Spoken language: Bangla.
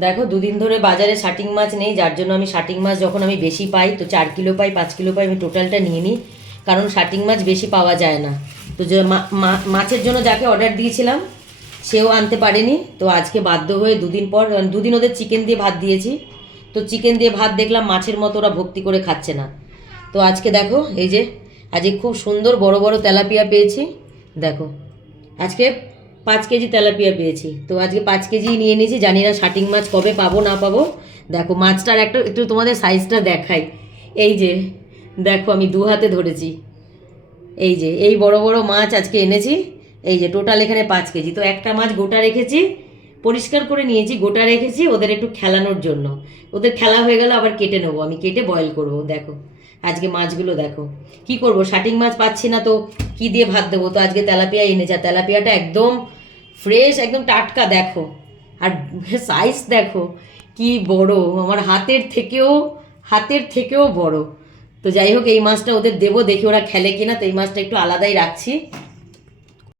দেখো, দুদিন ধরে বাজারে শাটিং মাছ নেই, যার জন্য আমি শাটিং মাছ যখন আমি বেশি পাই, তো চার কিলো পাই, পাঁচ কিলো পাই, আমি টোটালটা নিয়ে নিই। কারণ শাটিং মাছ বেশি পাওয়া যায় না। তো যে মাছের জন্য যাকে অর্ডার দিয়েছিলাম, সেও আনতে পারেনি। তো আজকে বাধ্য হয়ে দুদিন পর দুদিন ওদের চিকেন দিয়ে ভাত দিয়েছি। তো চিকেন দিয়ে ভাত দেখলাম মাছের মতো ওরা ভক্তি করে খাচ্ছে না। তো আজকে দেখো, এই যে, আজকে খুব সুন্দর বড় বড় তেলাপিয়া পেয়েছি। দেখো, আজকে পাঁচ কেজি তেলাপিয়া পেয়েছি। তো আজকে পাঁচ কেজি নিয়ে নিয়েছি, জানি না শাটিং মাছ কবে পাবো, না পাবো। দেখো, মাছটার একটা, একটু তোমাদের সাইজটা দেখাই। এই যে, দেখো, আমি দু হাতে ধরেছি। এই যে, এই বড় বড় মাছ আজকে এনেছি। এই যে টোটাল এখানে পাঁচ কেজি। তো একটা মাছ গোটা রেখেছি, পরিষ্কার করে নিয়েছি, গোটা রেখেছি, ওদের একটু খেলানোর জন্য। ওদের খেলা হয়ে গেল, আবার কেটে নেব। আমি কেটে বয়েল করব, দেখো। আজকে মাছগুলো দেখো। কি করব? শাটিং মাছ পাচ্ছি না তো। কি দিয়ে ভাত দেবো? তো আজকে তেলাপিয়া এনে যা তেলাপিয়াটা একদম ফ্রেশ একদম টাটকা, দেখো। আর সাইজ দেখো, কি বড়। আমার হাতের থেকেও হাতের থেকেও বড়। তো যাই হোক, এই মাছটা ওদের দেবো, দেখি ওরা খেলে কিনা। তো এই মাছটা একটু আলাদাই রাখছি।